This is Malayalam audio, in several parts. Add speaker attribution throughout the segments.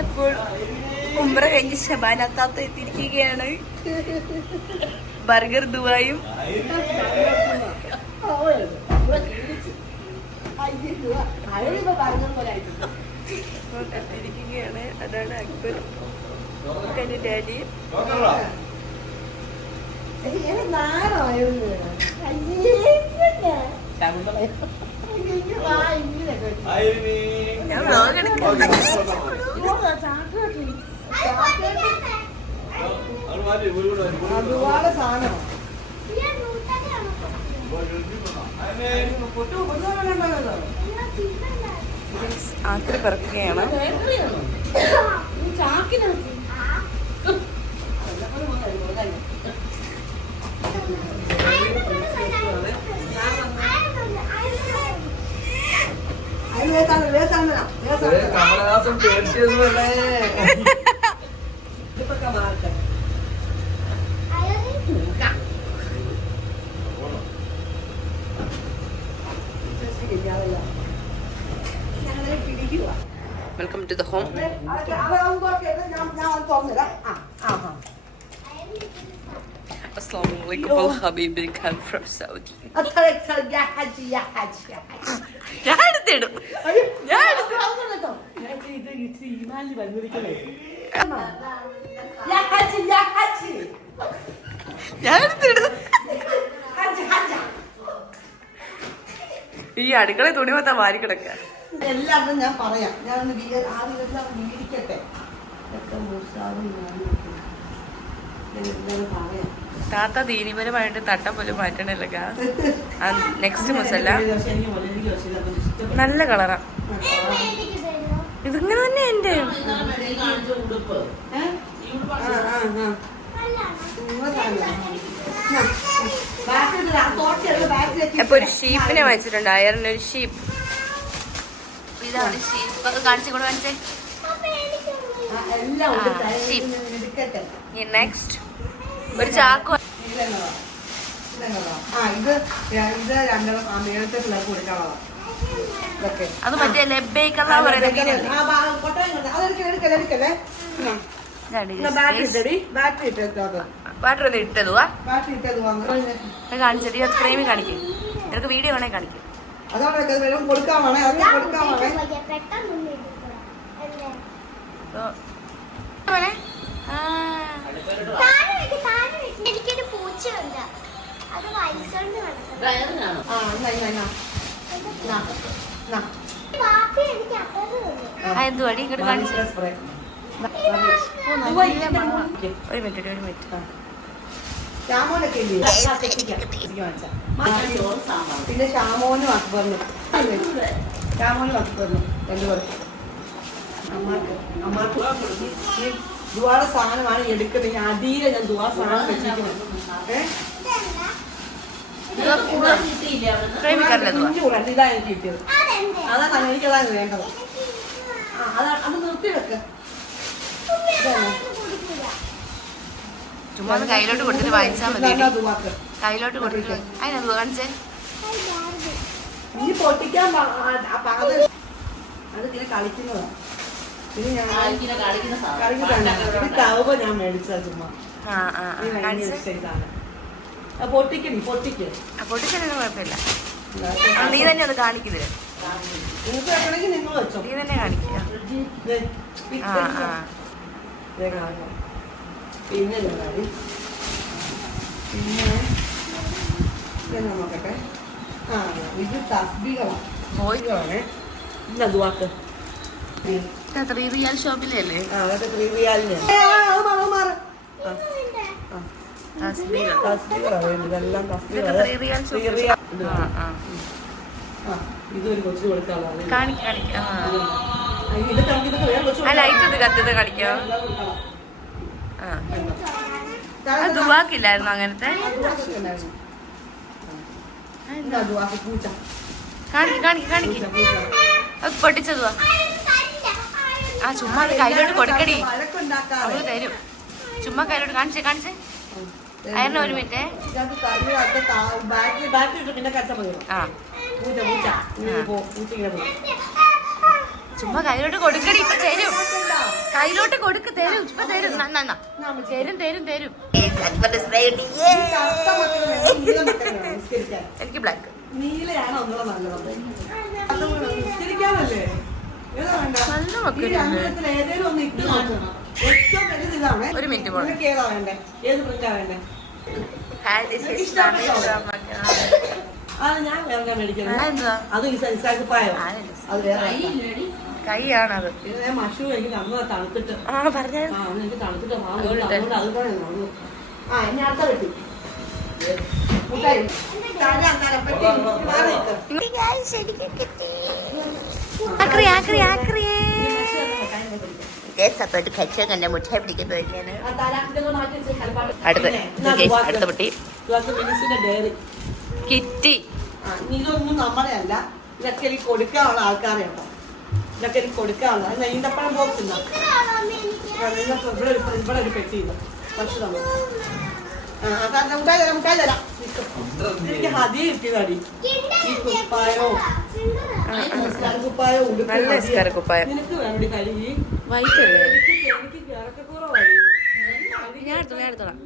Speaker 1: അപ്പോൾ ഉമ്ര കഴിഞ്ഞ് ശബാനത്താത്ത എത്തിയിരിക്കുകയാണ്. ബർഗർ ദുബായും. എത്തിയിരിക്കുകയാണ്. അതാണ് അക്ബർ. ഡാഡി.
Speaker 2: ഒരുപാട് സാധനം.
Speaker 1: ആക്രി പിറക്കുകയാണ്.
Speaker 2: അതിന്
Speaker 3: കമലഹാസൻ
Speaker 2: പിടിക്കുക
Speaker 1: വെൽക്കം ടു ദ ഹോം
Speaker 2: അതൊക്കെ alaikum al ഞാൻ തുറന്നിടാം from Saudi.
Speaker 1: ഞാൻ എടുത്തിടും ഞാൻ
Speaker 2: ഞാൻ
Speaker 1: എടുത്തിടും ഈ അടുക്കള തുണി മൊത്തം വാരി കിടക്ക
Speaker 2: എല്ലാവരും ഞാൻ പറയാം. ഞാൻ ആദ്യം എല്ലാം വീടിക്കട്ടെ
Speaker 1: താത്ത ദീനിപരമായിട്ട് തട്ടം പോലും മാറ്റണില്ല നെക്സ്റ്റ് മസല്ല. നല്ല കളറാ. ഇതിങ്ങനെ തന്നെ എന്റെ അപ്പൊ ഒരു ഷീപ്പിനെ വായിച്ചിട്ടുണ്ട് അയറിന് ഒരു ഷീപ്പ്. ഇതാണ് ഷീപ്പ്. കാണിച്ചു കൂടെ കാണിച്ചേ. നെക്സ്റ്റ് ഒരു ചാക്കോ? അത് മറ്റേ.
Speaker 2: എന്നാ ബാറ്ററി
Speaker 1: ഒന്ന് ഇട്ടതുവാ. കാണിച്ചത് ഫ്രെയിമിൽ കാണിക്കും. നിനക്ക് വീഡിയോ വേണേ കാണിക്കും.
Speaker 2: കൊടുക്കാൻ
Speaker 1: എന്തുവാടി ഇങ്ങോട്ട് കാണിച്ചു. ഒരു മിനിറ്റ് ഒരു മിനിറ്റ്.
Speaker 2: പിന്നെ ഷാമോനും അക്ബറിനും ഷാമോനും അക്ബറിനും രണ്ടുപേർക്കും അമ്മയ്ക്ക് അമ്മാക്ക്. ഈ ദുവാടെ സാധനമാണ് എടുക്കുന്നത്. ഞാൻ അടിയിലെ ഞാൻ ദുവാ സാധനം വെച്ചിരിക്കുന്നത്. കുഞ്ഞു കൂടെ കിട്ടിയത്. എനിക്കതാണ് വേണ്ടത്. അത് നിർത്തി വെക്ക്. ഇതാണ്.
Speaker 1: ചുമ്മാ ഒന്ന് കയ്യിലോട്ട് കൊടുത്തിട്ട് വാങ്ങിച്ചാൽ മതി. കയ്യിലോട്ട് കൊടുത്തിട്ട് അതിനത് കാണിച്ചേ
Speaker 2: നീ പൊട്ടിക്കാൻ അത് ഇങ്ങനെ കളിക്കുന്നതാ. പിന്നെ ഞാൻ കളിക്കുന്നതാണ് ഇത് കവുമ്പോ ഞാൻ മേടിച്ചതാ ചുമ്മാ.
Speaker 1: ആ ആ ആ,
Speaker 2: ഇത് ഭയങ്കര
Speaker 1: കാണിച്ചേ.
Speaker 2: ഇഷ്ടാ ഈ സാധനം. ആ, പൊട്ടിക്ക് നീ പൊട്ടിക്ക്
Speaker 1: അപ്പോൾ കുഴപ്പമില്ല. ആ, നീ തന്നെ അത് കാണിക്കുന്നത്
Speaker 2: നിങ്ങൾക്ക് വേണമെങ്കിൽ നിങ്ങൾ വെച്ചോ.
Speaker 1: നീ തന്നെ കാണിക്കുക
Speaker 2: ദേ,
Speaker 1: ആ ആ.
Speaker 2: ദേ കാണാം. പിന്നെ ഇതായി. പിന്നെ ഇത് നോക്കട്ടെ? ആ ഇത് തസ്ബികളാണ്. തസ്ബികളാണേ. ഇല്ല ദുവാക്ക്
Speaker 1: ത്രീ റിയാൽ ഷോപ്പിലല്ലേ?
Speaker 2: ത്രീ റിയാലിന് ഇതൊരു കൊച്ചു കൊടുക്കാനുള്ളതാണ്.
Speaker 1: കാണിക്ക കാണിക്ക. ലൈറ്റ് ദുവാക്കില്ലായിരുന്നു അങ്ങനത്തെ. കാണിക്ക കാണിക്ക കാണിക്ക.
Speaker 2: പൂച്ച, പൂച്ച.
Speaker 1: അത് പൊട്ടിച്ചതുവാ ആ ചുമ്മാ അത് കയ്യിലോട്ട് കൊടുക്കടി. അവൾ തരും. ചുമ്മാ കയ്യിലോട്ട് കാണിച്ചേ കാണിച്ചേ. അയറിന് ഒരു മിനിറ്റ്. ആ. ചുമ്മാ കയ്യിലോട്ട് കൊടുക്കടി ഇപ്പൊ തരും. കയ്യിലോട്ട് കൊടുക്ക് തരും. ഇപ്പൊ തരും. നന്നാ നന്ന. തരും തരും തരും. എനിക്ക് ബ്ലാക്ക്
Speaker 2: നീലയാണ് ഒന്നുകൂടെ നല്ലത്.
Speaker 1: നല്ല
Speaker 2: ഇതാണ്
Speaker 1: ഒരു മിനിറ്റ് കൈയാണത്.
Speaker 2: മഷൂ എനിക്ക് തന്നത് തണുത്തിട്ട്.
Speaker 1: ആ പറഞ്ഞ.
Speaker 2: ആ അത് എനിക്ക് തണുത്തിട്ട് വാ,
Speaker 1: അതുകൊണ്ട്.
Speaker 2: അതുകൊണ്ട് അത് കൂടെ വന്നു. ആ ഇനി അടുത്ത വെട്ടി മുട്ടായി. താഴെ
Speaker 1: ആക്രി ആക്രി ആക്രി. സപ്പോർട്ട് കച്ച കണ്ട മുട്ടായി പിടിക്കാൻ പോയിരിക്കാണ്. അടുത്ത. അടുത്ത പൊട്ടി കിറ്റി.
Speaker 2: ഇതൊന്നും നമ്മുടെ അല്ല ഇതൊക്കെ എനിക്ക് കൊടുക്കാനുള്ള ആൾക്കാരെ കേട്ടോ ഇതൊക്കെ എനിക്ക് കൊടുക്കാനുള്ള ഈന്തപ്പഴം ബോക്സ് ഇതിനകത്ത് ഇവിടെ ഒരു പെട്ടി ഇല്ല കുറച്ച് നമ്മൾ
Speaker 1: നല്ല. നിസ്കാര കുപ്പായം. വൈറ്റ് ഞാൻ എടുത്തു ഞാൻ എടുത്തോളാം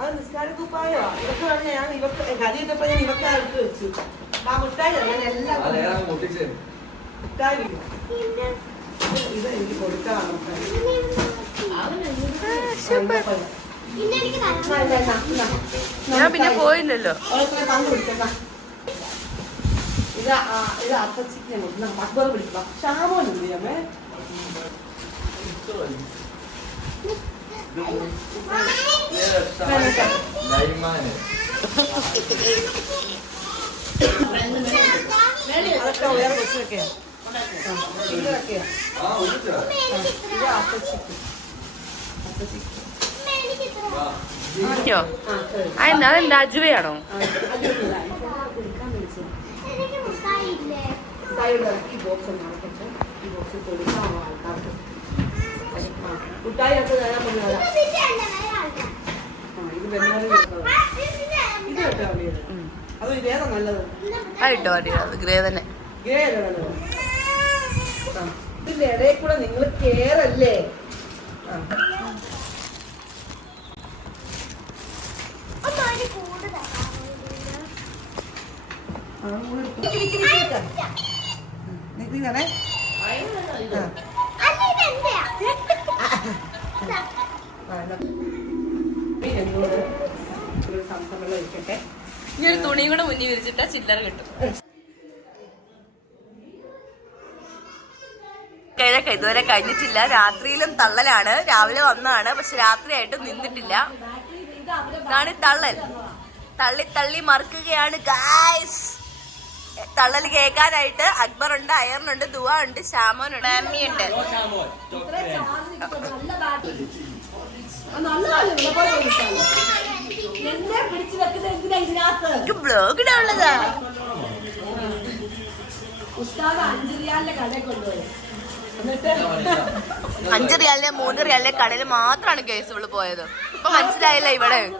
Speaker 2: അത് നിസ്കാര കുപ്പായോ ഇതൊക്കെ വേണം ഞാൻ ഇവർക്ക് ഹതി ഇട്ടപ്പോ ഞാൻ ഇവർക്ക് അടുത്ത് വെച്ചു ആ മുട്ടായി ഞാൻ എല്ലാം മുട്ടായി. ഇത് എനിക്ക്.
Speaker 1: ഞാൻ പിന്നെ പോയില്ലല്ലോ.
Speaker 2: ഇതാ ഇതാ അപ്പച്ചിക്ക് അക്ബർ പിടിക്കാം വിളിയാമേ
Speaker 3: ലൈമാന്
Speaker 2: അതൊക്കെ വേറെ വെച്ചൊക്കെയാ
Speaker 1: എന്താ അതെന്താ? അജുവയാണോ?
Speaker 2: അത് ഇതേതാ നല്ലത്
Speaker 1: ആ ഇട്ടോ ഗ്രേ തന്നെ.
Speaker 2: ഗ്രേ നല്ലത് ഇതിന്റെ ഇടയിൽ കൂടെ നിങ്ങൾ കേറല്ലേ?
Speaker 1: ഇനി ഒരു തുണിയും കൂടെ മുന്നിൽ വിരിച്ചിട്ടാ ചില്ലറ കിട്ടും കിഴക്ക് ഇതുവരെ കഴിഞ്ഞിട്ടില്ല. രാത്രിയിലും തള്ളലാണ്. രാവിലെ വന്നതാണ്. പക്ഷെ രാത്രിയായിട്ട് നിന്നിട്ടില്ല. ഇതാണ് തള്ളൽ. തള്ളി തള്ളി മറക്കുകയാണ്. ഗായ്സ് തള്ളൽ കേൾക്കാനായിട്ട് അക്ബർ ഉണ്ട് അയറിനുണ്ട് ദുവ ഉണ്ട് ശ്യാമോനുണ്ട്. അമ്മിയുണ്ട് എനിക്ക് ബ്ലോഗ് ഇടാനുള്ളതാ.
Speaker 2: ഉസ്താദ് അഞ്ചു റിയാലിന്റെ കടയിൽ കൊണ്ടുപോയി.
Speaker 1: അഞ്ച് റിയാലിനെ മൂന്ന് റിയാലിനെ കടയിൽ മാത്രമാണ് കേസ് ഇവൾ പോയത്. ഇപ്പൊ മനസ്സിലായില്ല ഇവിടെ?